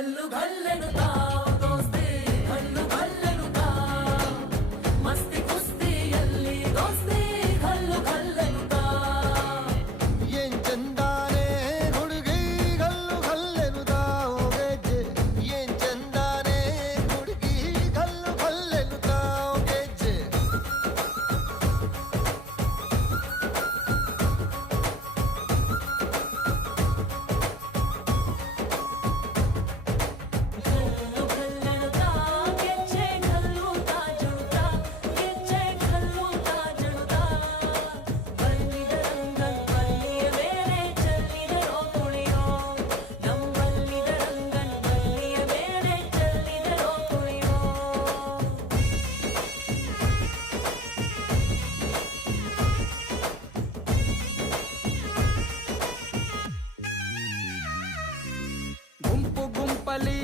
घल्लु घल्लेनुताव दोस्ती घल्लु घल्लेनुताव मस्ती कुस्तीयल्ली दोस्ती घल्लु घल्लेनुताव ಏನ್ ಚಂದಾನೆ ಹುಡುಗಿ ಗಲ್ಲು ಗಲ್ಲೆನುತಾವ್ ಗೆಜ್ಜೆ ಏನ್ ಚಂದಾನೆ ಹುಡುಗಿ ಗಲ್ಲು ಗಲ್ಲೆನುತಾವ್ ಗೆಜ್ಜೆ घल्लु घल्लेनुताव ಗೆಜ್ಜೆ घल्लुता जुड़ुता ಗೆಜ್ಜೆ घल्लुता जुड़ुता ಬಲ್ಲಿದ ರಂಗಲ್ ಬಲ್ಲಿಯ ಮೇಲೆ ಚೆಲ್ಲಿದರೋ ಕುಣಿಯೋ ನಮ್ಮಲ್ಲಿದ ರಂಗಲ್ ಬಲ್ಲಿಯ ಮೇಲೆ ಚೆಲ್ಲಿದರೋ ಕುಣಿಯೋ ಗುಂಪು ಗುಂಪಲಿ